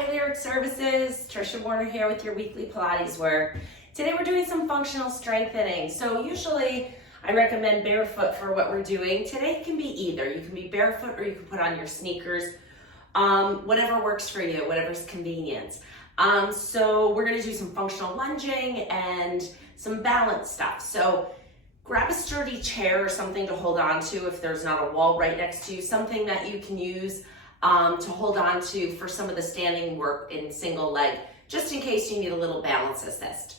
Hi Lyric Services, Trisha Warner here with your weekly Pilates work. Today we're doing some functional strengthening. So usually I recommend barefoot for what we're doing. Today it can be either. You can be barefoot or you can put on your sneakers. Whatever works for you, whatever's convenient. So we're gonna do some functional lunging and some balance stuff. So grab a sturdy chair or something to hold on to if there's not a wall right next to you, something that you can use to hold on to for some of the standing work in single leg, just in case you need a little balance assist.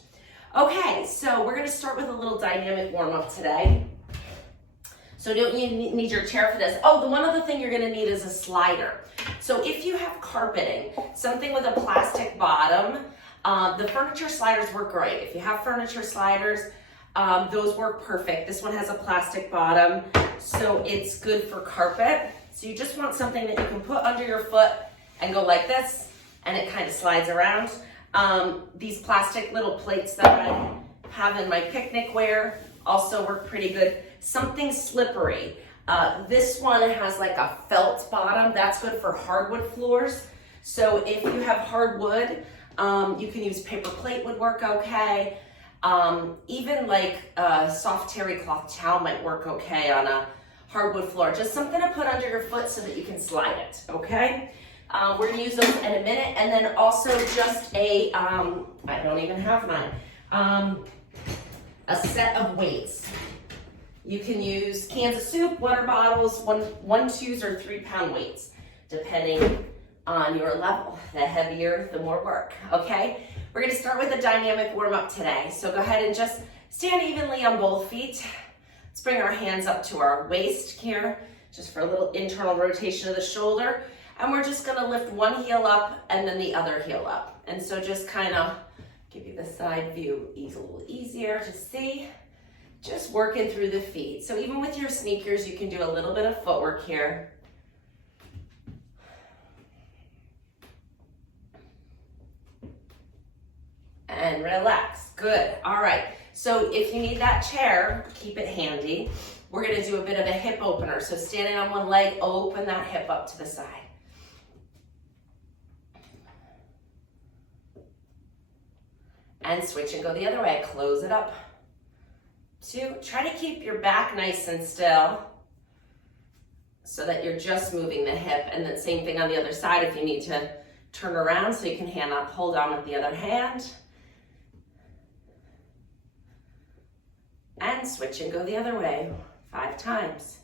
Okay, so we're gonna start with a little dynamic warm up today. So don't you need your chair for this? Oh, the one other thing you're gonna need is a slider. So if you have carpeting, something with a plastic bottom, the furniture sliders work great. If you have furniture sliders, those work perfect. This one has a plastic bottom, so it's good for carpet. So you just want something that you can put under your foot and go like this, and it kind of slides around. These plastic little plates that I have in my picnic wear also work pretty good. Something slippery. This one has like a felt bottom. That's good for hardwood floors. So if you have hardwood, you can use paper plate would work okay. Even like a soft terry cloth towel might work okay on a hardwood floor. Just something to put under your foot so that you can slide it, okay? We're gonna use those in a minute. And then also just a, I don't even have mine, a set of weights. You can use cans of soup, water bottles, 1, 2s, or 3-pound weights, depending on your level. The heavier, the more work, okay? We're gonna start with a dynamic warm up today. So go ahead and just stand evenly on both feet. Let's bring our hands up to our waist here, just for a little internal rotation of the shoulder. And we're just gonna lift one heel up and then the other heel up. And so just kind of give you the side view, a little easier to see. Just working through the feet. So even with your sneakers, you can do a little bit of footwork here. And relax, good, all right. So if you need that chair, keep it handy. We're gonna do a bit of a hip opener. So standing on one leg, open that hip up to the side. And switch and go the other way, close it up. 2, try to keep your back nice and still so that you're just moving the hip. And then same thing on the other side if you need to turn around so you can hold on with the other hand. And switch and go the other way, 5 times.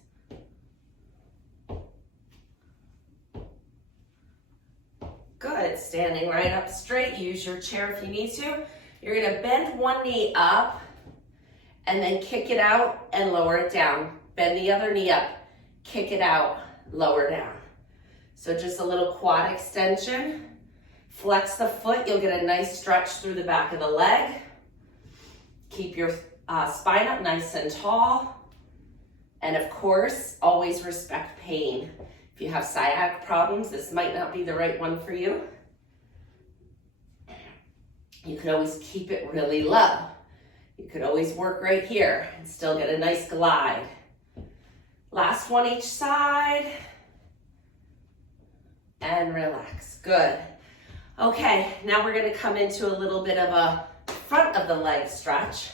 Good, standing right up straight. Use your chair if you need to. You're gonna bend one knee up and then kick it out and lower it down. Bend the other knee up, kick it out, lower down. So just a little quad extension. Flex the foot, you'll get a nice stretch through the back of the leg. Keep your spine up nice and tall. And of course, always respect pain. If you have sciatic problems, this might not be the right one for you. You could always keep it really low. You could always work right here and still get a nice glide. Last one each side. And relax, good. Okay, now we're gonna come into a little bit of a front of the leg stretch.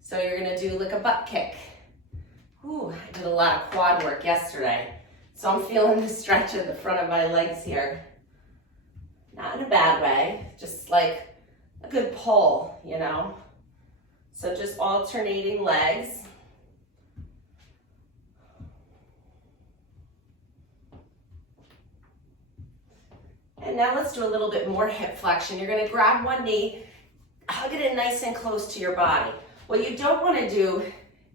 So you're gonna do like a butt kick. Ooh, I did a lot of quad work yesterday. So I'm feeling the stretch in the front of my legs here. Not in a bad way, just like a good pull, you know? So just alternating legs. And now let's do a little bit more hip flexion. You're gonna grab one knee, hug it in nice and close to your body. What you don't wanna do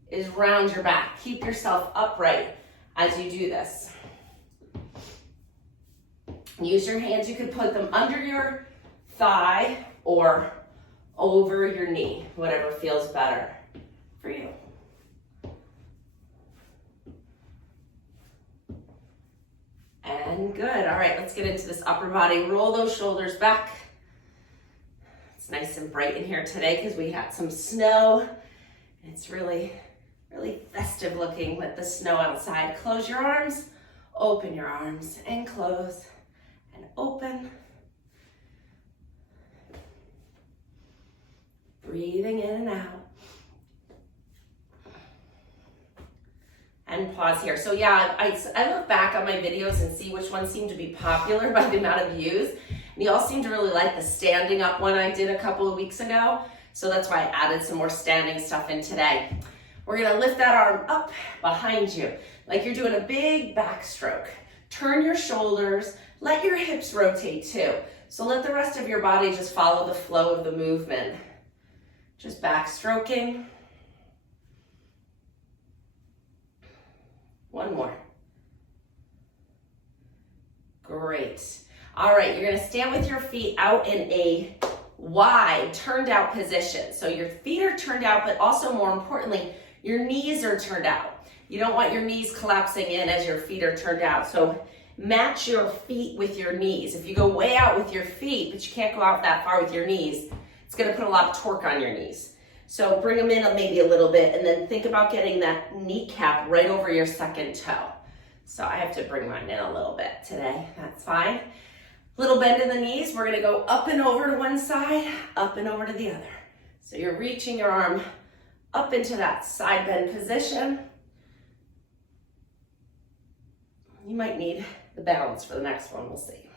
is round your back. Keep yourself upright as you do this. Use your hands, you could put them under your thigh or over your knee, whatever feels better for you. And good, all right, let's get into this upper body. Roll those shoulders back. It's nice and bright in here today because we had some snow. It's really festive looking with the snow outside. Close your arms, open your arms, and close, and open, pause here. So yeah, I look back on my videos and see which ones seem to be popular by the amount of views. And you all seem to really like the standing up one I did a couple of weeks ago. So that's why I added some more standing stuff in today. We're gonna lift that arm up behind you, like you're doing a big backstroke. Turn your shoulders, let your hips rotate too. So let the rest of your body just follow the flow of the movement. Just backstroking. One more. Great. All right, you're gonna stand with your feet out in a wide, turned out position. So your feet are turned out, but also more importantly, your knees are turned out. You don't want your knees collapsing in as your feet are turned out. So match your feet with your knees. If you go way out with your feet, but you can't go out that far with your knees, it's gonna put a lot of torque on your knees. So bring them in maybe a little bit and then think about getting that kneecap right over your second toe. So I have to bring mine in a little bit today, that's fine. Little bend in the knees, we're gonna go up and over to one side, up and over to the other. So you're reaching your arm up into that side bend position. You might need the balance for the next one, we'll see.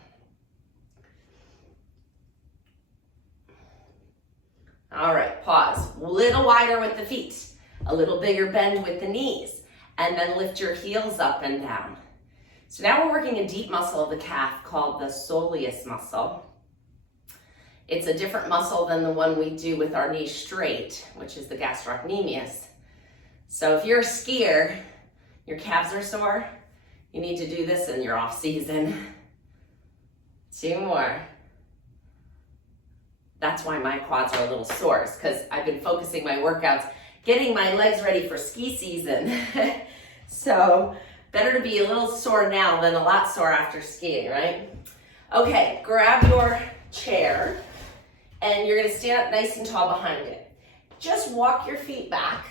All right, pause. A little wider with the feet, a little bigger bend with the knees, and then lift your heels up and down. So now we're working a deep muscle of the calf called the soleus muscle. It's a different muscle than the one we do with our knees straight, which is the gastrocnemius. So if you're a skier, your calves are sore, you need to do this in your off season. 2 more. That's why my quads are a little sore, because I've been focusing my workouts, getting my legs ready for ski season. So better to be a little sore now than a lot sore after skiing, right? Okay, grab your chair and you're gonna stand up nice and tall behind it. Just walk your feet back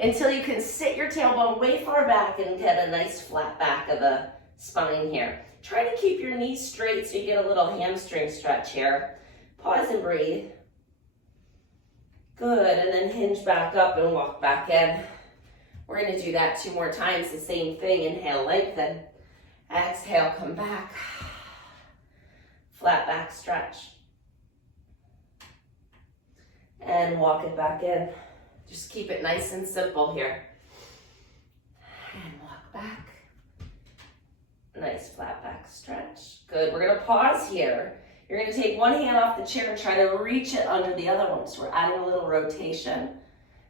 until you can sit your tailbone way far back and get a nice flat back of the spine here. Try to keep your knees straight so you get a little hamstring stretch here. Pause and breathe. Good, and then hinge back up and walk back in. We're gonna do that 2 more times, the same thing. Inhale, lengthen. Exhale, come back. Flat back stretch. And walk it back in. Just keep it nice and simple here. And walk back. Nice flat back stretch. Good, we're gonna pause here. You're gonna take one hand off the chair and try to reach it under the other one. So we're adding a little rotation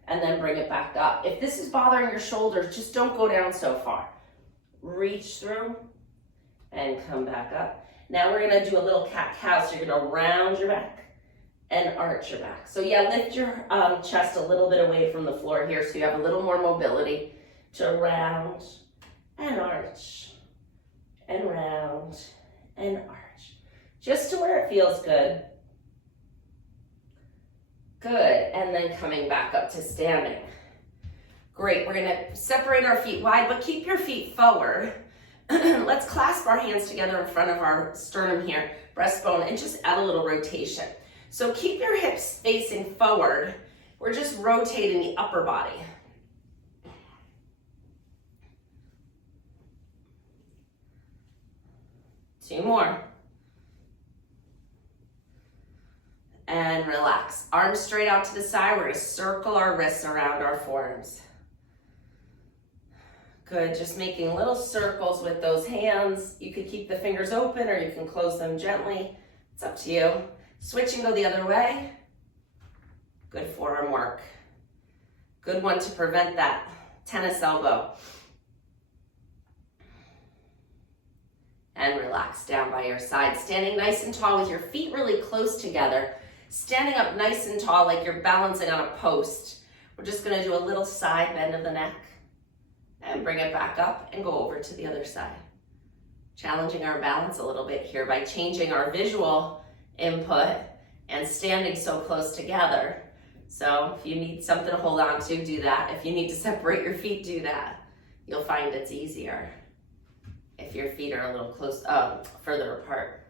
and then bring it back up. If this is bothering your shoulders, just don't go down so far. Reach through and come back up. Now we're gonna do a little cat-cow. So you're gonna round your back and arch your back. So yeah, lift your chest a little bit away from the floor here so you have a little more mobility to round and arch and round and arch. Just to where it feels good. Good, and then coming back up to standing. Great, we're gonna separate our feet wide, but keep your feet forward. Let's clasp our hands together in front of our sternum here, breastbone, and just add a little rotation. So keep your hips facing forward. We're just rotating the upper body. Two more. And relax. Arms straight out to the side. We're going to circle our wrists around our forearms. Good, just making little circles with those hands. You could keep the fingers open or you can close them gently. It's up to you. Switch and go the other way. Good forearm work. Good one to prevent that tennis elbow. And relax down by your side. Standing nice and tall with your feet really close together. Standing up nice and tall like you're balancing on a post. We're just gonna do a little side bend of the neck and bring it back up and go over to the other side. Challenging our balance a little bit here by changing our visual input and standing so close together. So if you need something to hold on to, do that. If you need to separate your feet, do that. You'll find it's easier if your feet are a little close, further apart.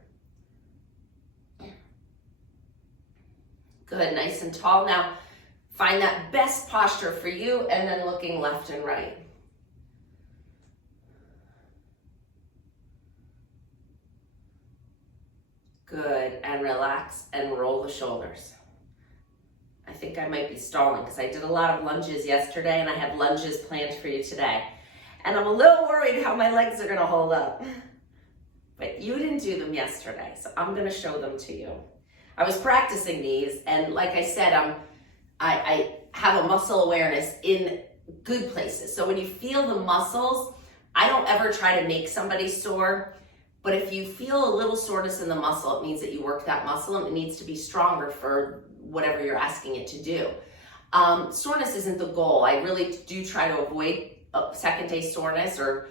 Good, nice and tall. Now, find that best posture for you and then looking left and right. Good, and relax and roll the shoulders. I think I might be stalling because I did a lot of lunges yesterday and I have lunges planned for you today. And I'm a little worried how my legs are gonna hold up. But you didn't do them yesterday, so I'm gonna show them to you. I was practicing these, and like I said, I have a muscle awareness in good places. So when you feel the muscles, I don't ever try to make somebody sore, but if you feel a little soreness in the muscle, it means that you work that muscle and it needs to be stronger for whatever you're asking it to do. Soreness isn't the goal. I really do try to avoid second day soreness or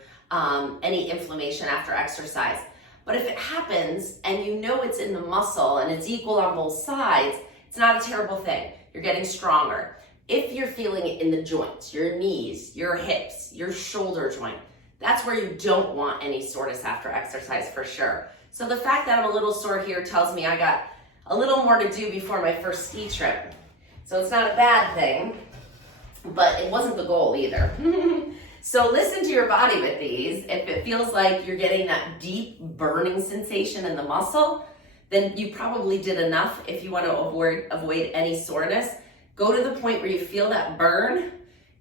any inflammation after exercise. But if it happens and you know it's in the muscle and it's equal on both sides, it's not a terrible thing. You're getting stronger. If you're feeling it in the joints, your knees, your hips, your shoulder joint, that's where you don't want any soreness after exercise for sure. So the fact that I'm a little sore here tells me I got a little more to do before my first ski trip. So it's not a bad thing, but it wasn't the goal either. So listen to your body with these. If it feels like you're getting that deep burning sensation in the muscle, then you probably did enough. If you want to avoid any soreness, go to the point where you feel that burn.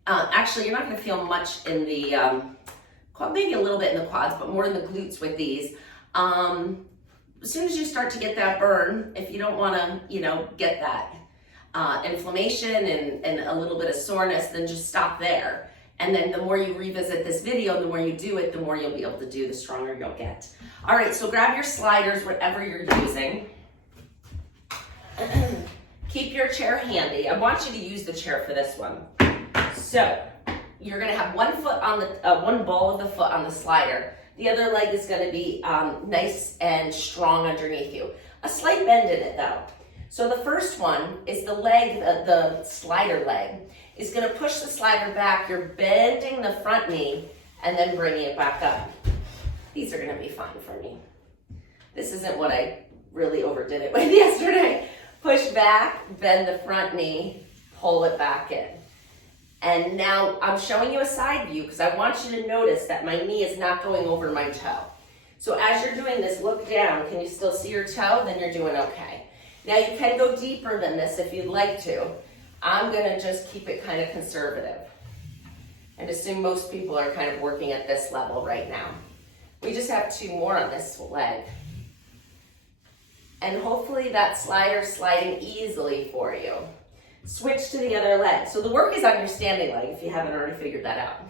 Actually, you're not going to feel much in the, maybe a little bit in the quads, but more in the glutes with these. As soon as you start to get that burn, if you don't want to, get that inflammation and a little bit of soreness, then just stop there. And then the more you revisit this video, the more you do it, the more you'll be able to do, the stronger you'll get. All right, so grab your sliders, whatever you're using. Keep your chair handy. I want you to use the chair for this one. So you're gonna have one foot on the, one ball of the foot on the slider. The other leg is gonna be nice and strong underneath you. A slight bend in it though. So the first one is the leg, the slider leg, is gonna push the slider back. You're bending the front knee and then bringing it back up. These are gonna be fine for me. This isn't what I really overdid it with yesterday. Push back, bend the front knee, pull it back in. And now I'm showing you a side view because I want you to notice that my knee is not going over my toe. So as you're doing this, look down. Can you still see your toe? Then you're doing okay. Now you can go deeper than this if you'd like to. I'm gonna just keep it kind of conservative and assume most people are kind of working at this level right now. We just have 2 more on this leg. And hopefully that slider's sliding easily for you. Switch to the other leg. So the work is on your standing leg if you haven't already figured that out.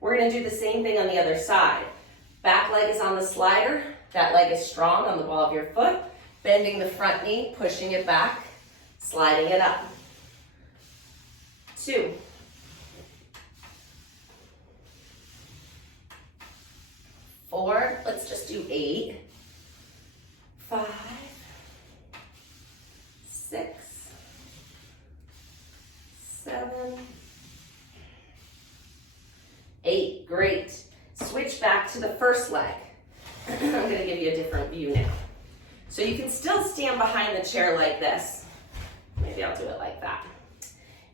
We're gonna do the same thing on the other side. Back leg is on the slider. That leg is strong on the ball of your foot. Bending the front knee, pushing it back, sliding it up. 2. 4, let's just do 8. 5, 6, 7, 8, great. Switch back to the first leg. I'm gonna give you a different view now. So you can still stand behind the chair like this. Maybe I'll do it like that.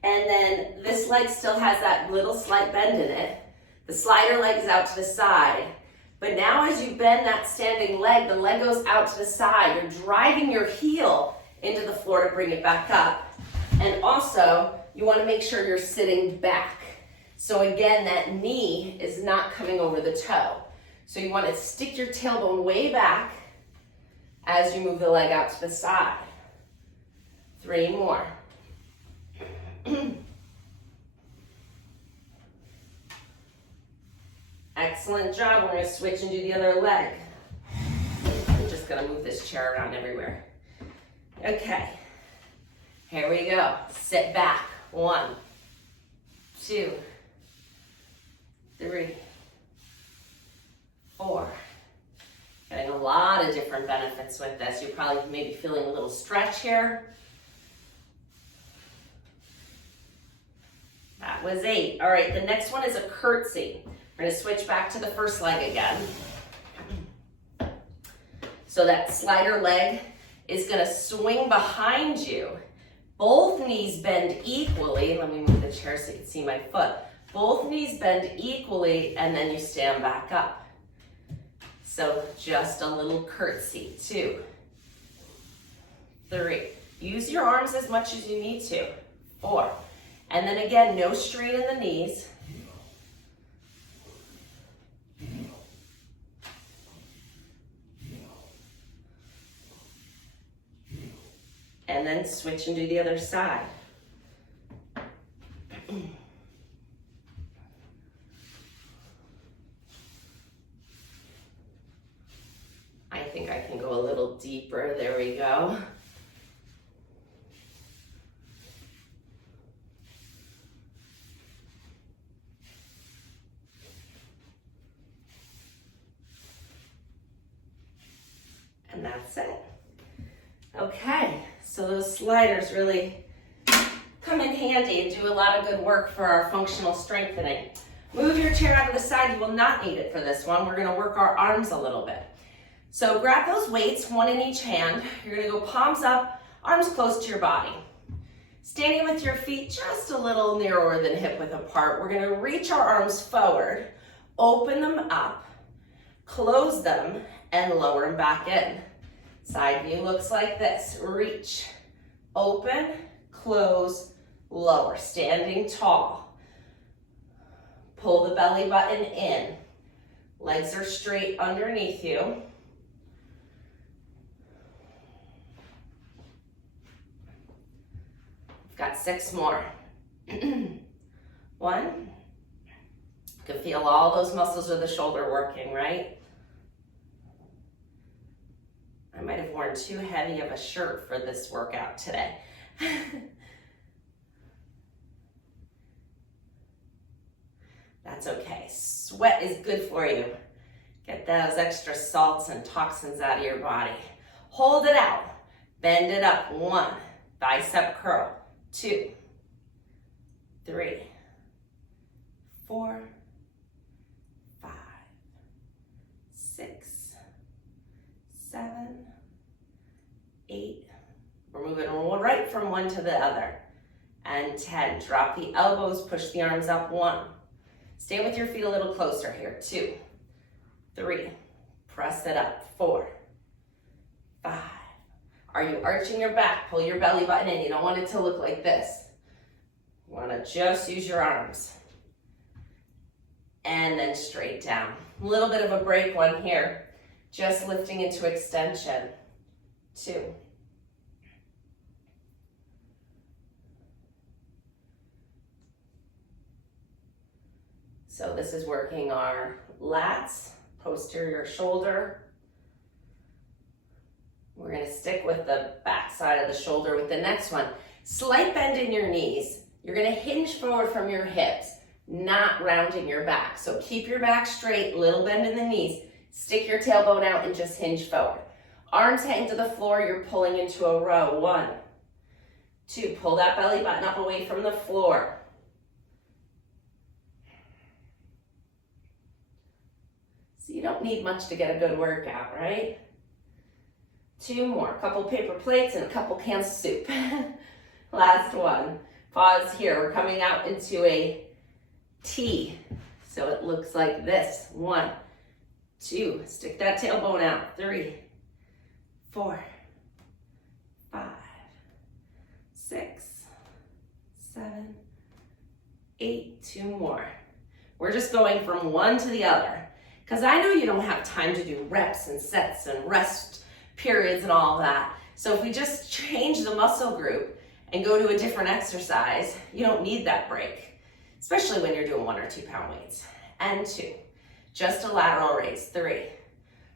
And then this leg still has that little slight bend in it. The slider leg is out to the side. But now as you bend that standing leg, the leg goes out to the side. You're driving your heel into the floor to bring it back up. And also, you want to make sure you're sitting back. So again, that knee is not coming over the toe. So you want to stick your tailbone way back as you move the leg out to the side. 3 more. Excellent job. We're going to switch and do the other leg. I'm just going to move this chair around everywhere. Okay. Here we go. Sit back. 1, 2, 3, 4. Getting a lot of different benefits with this. You're probably maybe feeling a little stretch here. That was 8. All right, the next one is a curtsy. We're gonna switch back to the first leg again. So that slider leg is gonna swing behind you. Both knees bend equally. Let me move the chair so you can see my foot. Both knees bend equally, and then you stand back up. So just a little curtsy. 2, 3. Use your arms as much as you need to. 4. And then again, no strain in the knees. And then switch and do the other side. I think I can go a little deeper. There we go. And that's it. Okay, so those sliders really come in handy and do a lot of good work for our functional strengthening. Move your chair out to the side. You will not need it for this one. We're gonna work our arms a little bit. So grab those weights, one in each hand. You're gonna go palms up, arms close to your body. Standing with your feet just a little narrower than hip width apart, we're gonna reach our arms forward, open them up, close them, and lower them back in. Side view looks like this. Reach, open, close, lower. Standing tall. Pull the belly button in. Legs are straight underneath you. Got 6 more. 1. You can feel all those muscles of the shoulder working, right? I might have worn too heavy of a shirt for this workout today. That's okay. Sweat is good for you. Get those extra salts and toxins out of your body. Hold it out. Bend it up. 1. Bicep curl. 2. 3. 4. 5. 6. 7. 8. We're moving right from one to the other. And 10. Drop the elbows, push the arms up. 1. Stay with your feet a little closer here. 2. 3. Press it up. 4. 5. Are you arching your back? Pull your belly button in. You don't want it to look like this. You want to just use your arms. And then straight down. A little bit of a break one here. Just lifting into extension. 2. So this is working our lats, posterior shoulder. We're going to stick with the back side of the shoulder with the next one. Slight bend in your knees. You're going to hinge forward from your hips, not rounding your back. So keep your back straight, little bend in the knees. Stick your tailbone out and just hinge forward. Arms hang to the floor, you're pulling into a row. 1, 2, pull that belly button up away from the floor. So you don't need much to get a good workout, right? 2 more, a couple paper plates and a couple cans of soup. Last one. Pause here, we're coming out into a T. So it looks like this. 1, 2, stick that tailbone out. 3, 4, 5, 6, 7, 8, 2 more. We're just going from one to the other. Because I know you don't have time to do reps and sets and rest periods and all that. So if we just change the muscle group and go to a different exercise, you don't need that break, especially when you're doing 1 or 2 pound weights. And 2, just a lateral raise. 3,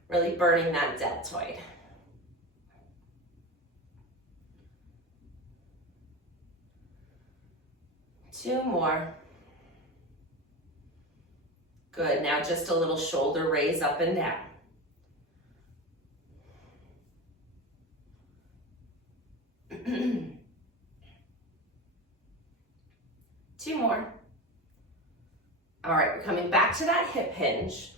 really burning that deltoid. Two more. Good, now just a little shoulder raise up and down. Two more. All right, we're coming back to that hip hinge.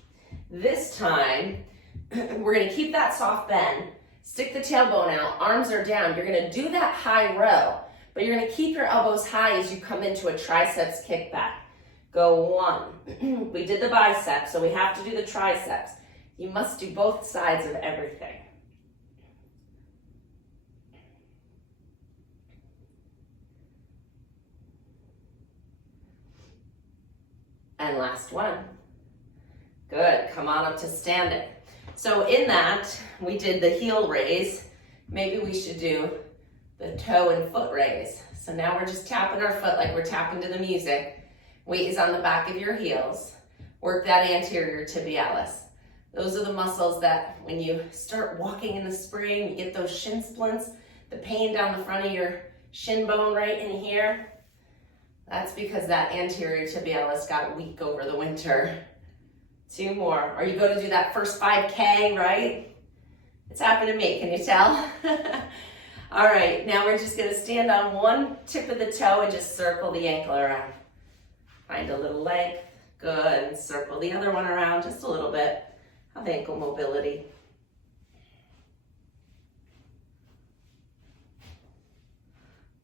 This time, we're gonna keep that soft bend, stick the tailbone out, arms are down. You're gonna do that high row, but you're gonna keep your elbows high as you come into a triceps kickback. Go 1. We did the biceps, so we have to do the triceps. You must do both sides of everything. And last one. Good, come on up to standing. So in that, we did the heel raise. Maybe we should do the toe and foot raise. So now we're just tapping our foot like we're tapping to the music. Weight is on the back of your heels. Work that anterior tibialis. Those are the muscles that when you start walking in the spring, you get those shin splints, the pain down the front of your shin bone right in here. That's because that anterior tibialis got weak over the winter. 2 more. Or you go to do that first 5K, right? It's happened to me, can you tell? All right, now we're just gonna stand on one tip of the toe and just circle the ankle around. Find a little length, good, and circle the other one around just a little bit of ankle mobility.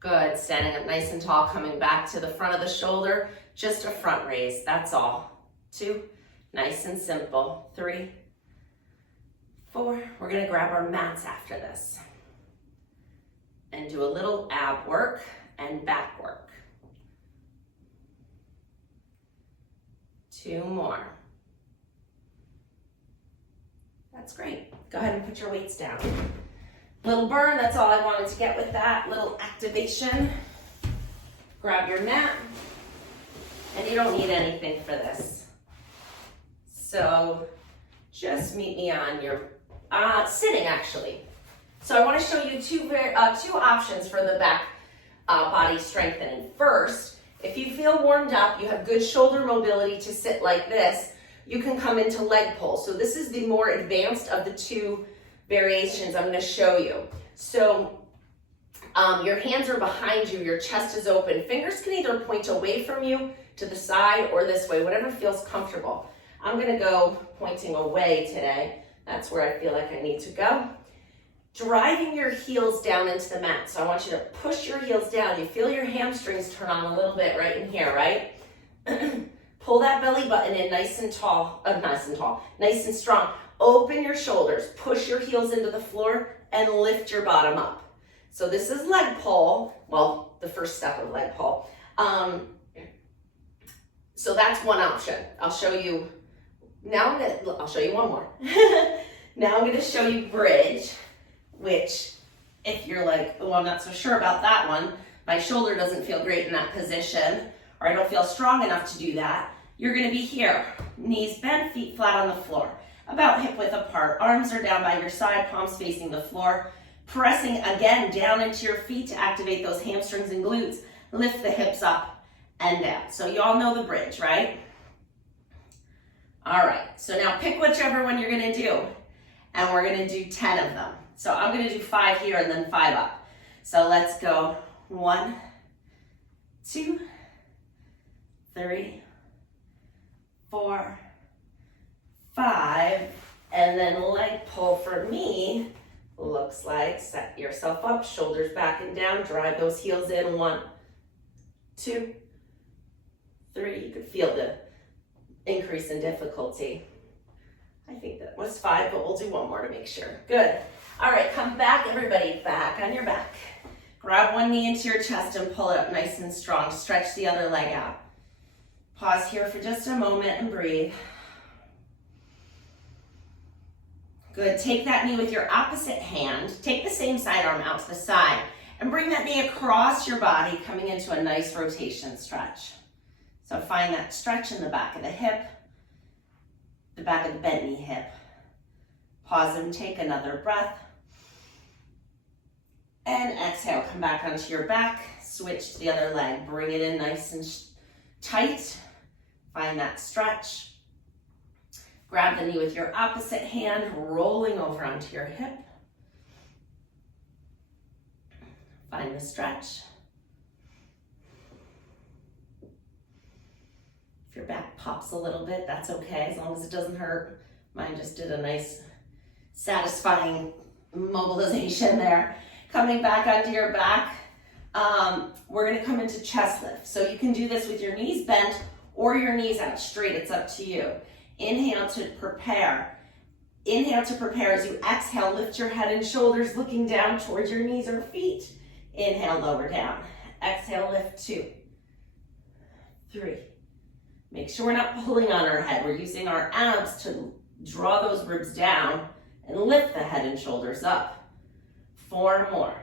Good, standing up nice and tall, coming back to the front of the shoulder, just a front raise, that's all. 2, nice and simple. 3, 4, we're gonna grab our mats after this and do a little ab work and back work. 2 more. That's great. Go ahead and put your weights down. Little burn, that's all I wanted to get with that. Little activation. Grab your mat. And you don't need anything for this. So just meet me on your sitting actually. So I want to show you two options for the back body strengthening. First, if you feel warmed up, you have good shoulder mobility to sit like this, you can come into leg pull. So this is the more advanced of the 2 variations I'm going to show you. So your hands are behind you, your chest is open. Fingers can either point away from you to the side or this way, whatever feels comfortable. I'm going to go pointing away today. That's where I feel like I need to go. Driving your heels down into the mat. So I want you to push your heels down. You feel your hamstrings turn on a little bit right in here, right? Pull that belly button in nice and tall, nice and strong. Open your shoulders, push your heels into the floor and lift your bottom up. So this is leg pull, well, the first step of leg pull. So that's one option. I'll show you, I'll show you one more. Now I'm gonna show you bridge, which if you're like, oh, I'm not so sure about that one, my shoulder doesn't feel great in that position, or I don't feel strong enough to do that, you're gonna be here, knees bent, feet flat on the floor, about hip width apart, arms are down by your side, palms facing the floor, pressing again down into your feet to activate those hamstrings and glutes, lift the hips up and down. So you all know the bridge, right? All right, so now pick whichever one you're gonna do, and we're gonna do 10 of them. So I'm gonna do 5 here and then 5 up. So let's go 1, 2, 3, 4, 5, and then leg pull for me looks like set yourself up, shoulders back and down, drive those heels in. 1, 2, 3. You could feel the increase in difficulty. I think that was 5, but we'll do 1 more to make sure. Good. All right, come back, everybody, back on your back. Grab one knee into your chest and pull it up nice and strong. Stretch the other leg out. Pause here for just a moment and breathe. Good, take that knee with your opposite hand. Take the same side arm out to the side and bring that knee across your body, coming into a nice rotation stretch. So find that stretch in the back of the hip, the back of the bent knee hip. Pause and take another breath. And exhale, come back onto your back, switch to the other leg. Bring it in nice and tight. Find that stretch. Grab the knee with your opposite hand, rolling over onto your hip. Find the stretch. If your back pops a little bit, that's okay, as long as it doesn't hurt. Mine just did a nice, satisfying mobilization there. Coming back onto your back, we're gonna come into chest lift. So you can do this with your knees bent or your knees out straight, it's up to you. Inhale to prepare. Inhale to prepare as you exhale, lift your head and shoulders looking down towards your knees or feet. Inhale, lower down. Exhale, lift 2, 3. Make sure we're not pulling on our head. We're using our abs to draw those ribs down and lift the head and shoulders up. 4 more.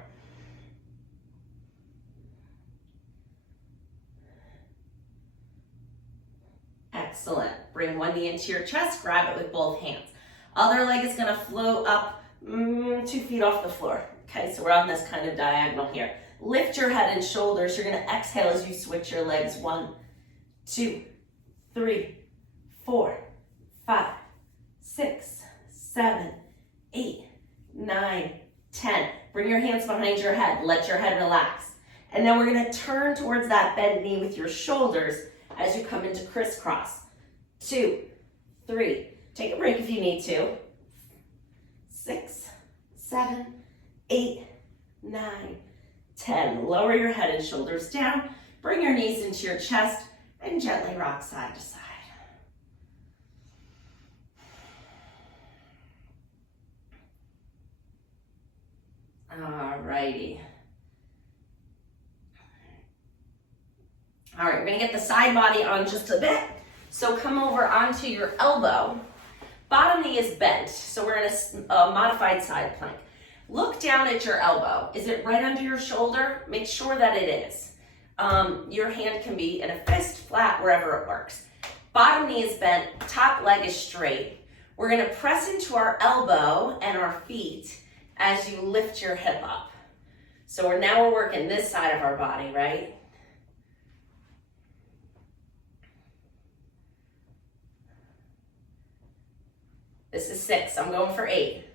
Excellent. Bring one knee into your chest, grab it with both hands. Other leg is gonna float up 2 feet off the floor. Okay, so we're on this kind of diagonal here. Lift your head and shoulders. You're gonna exhale as you switch your legs. 1, 2, 3, 4, 5, 6, 7, 8, 9, 10. Bring your hands behind your head. Let your head relax. And then we're gonna turn towards that bent knee with your shoulders as you come into crisscross. 2, 3. Take a break if you need to. 6, 7, 8, 9, 10. Lower your head and shoulders down. Bring your knees into your chest and gently rock side to side. Alrighty. All right, we're gonna get the side body on just a bit. So come over onto your elbow. Bottom knee is bent, so we're in a modified side plank. Look down at your elbow. Is it right under your shoulder? Make sure that it is. Your hand can be in a fist, flat, wherever it works. Bottom knee is bent, top leg is straight. We're gonna press into our elbow and our feet as you lift your hip up. So we're working this side of our body, right? This is 6, I'm going for 8.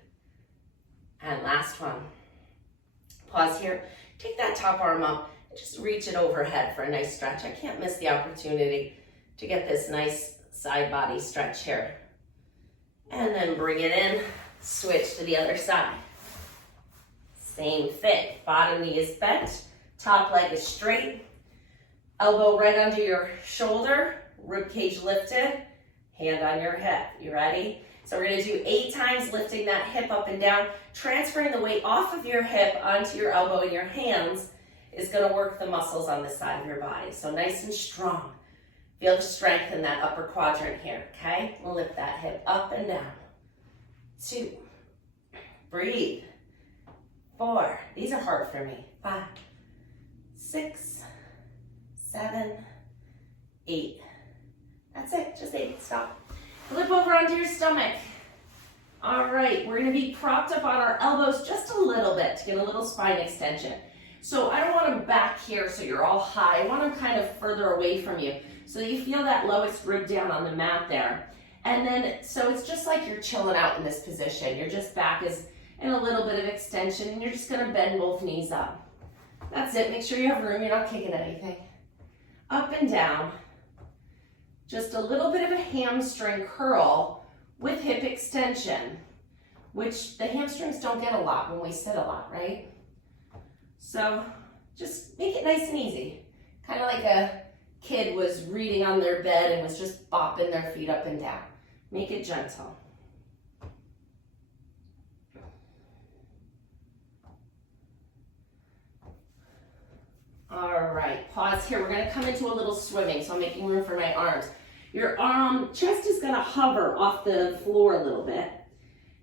And last one. Pause here, take that top arm up, and just reach it overhead for a nice stretch. I can't miss the opportunity to get this nice side body stretch here. And then bring it in, switch to the other side. Same thing, bottom knee is bent, top leg is straight, elbow right under your shoulder, rib cage lifted, hand on your hip. You ready? So we're gonna do 8 times lifting that hip up and down. Transferring the weight off of your hip onto your elbow and your hands is gonna work the muscles on this side of your body. So nice and strong. Feel the strength in that upper quadrant here, okay? We'll lift that hip up and down. 2, breathe. 4, these are hard for me. 5, 6, 7, 8. That's it, just 8, stop. Flip over onto your stomach. All right, we're gonna be propped up on our elbows just a little bit to get a little spine extension. So I don't want them back here so you're all high. I want them kind of further away from you so that you feel that lowest rib down on the mat there. And then, so it's just like you're chilling out in this position. Your just back is in a little bit of extension and you're just gonna bend both knees up. That's it, make sure you have room, you're not kicking anything. Up and down. Just a little bit of a hamstring curl with hip extension, which the hamstrings don't get a lot when we sit a lot, right? So just make it nice and easy. Kind of like a kid was reading on their bed and was just bopping their feet up and down. Make it gentle. All right, pause here. We're gonna come into a little swimming, so I'm making room for my arms. Your chest is gonna hover off the floor a little bit.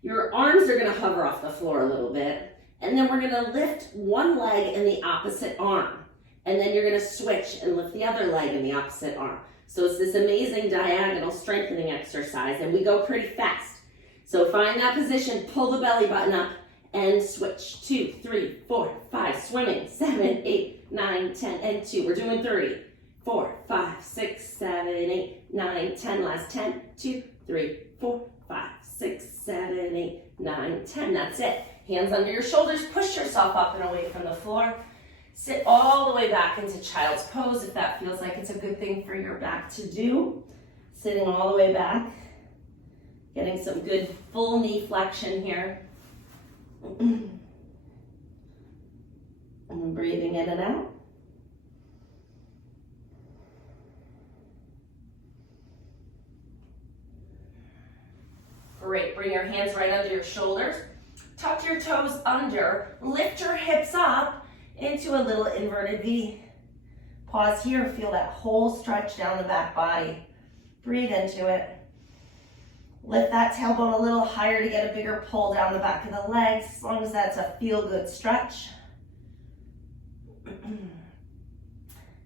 Your arms are gonna hover off the floor a little bit. And then we're gonna lift one leg in the opposite arm. And then you're gonna switch and lift the other leg in the opposite arm. So it's this amazing diagonal strengthening exercise, and we go pretty fast. So find that position, pull the belly button up, and switch. 2, 3, 4, 5, swimming. 7, 8, 9, 10, and 2. We're doing 30. 4, 5, 6, 7, 8, 9, 10. Last 10. 2, 3, 4, 5, 6, 7, 8, 9, 10. That's it. Hands under your shoulders. Push yourself up and away from the floor. Sit all the way back into child's pose if that feels like it's a good thing for your back to do. Sitting all the way back. Getting some good full knee flexion here. And breathing in and out. Great, bring your hands right under your shoulders. Tuck your toes under, lift your hips up into a little inverted V. Pause here, feel that whole stretch down the back body. Breathe into it. Lift that tailbone a little higher to get a bigger pull down the back of the legs, as long as that's a feel-good stretch.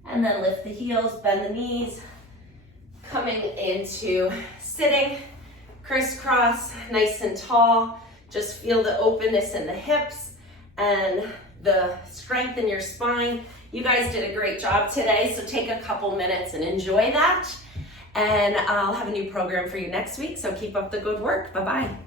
And then lift the heels, bend the knees. Coming into sitting, crisscross, nice and tall. Just feel the openness in the hips and the strength in your spine. You guys did a great job today, so take a couple minutes and enjoy that. And I'll have a new program for you next week, so keep up the good work. Bye-bye.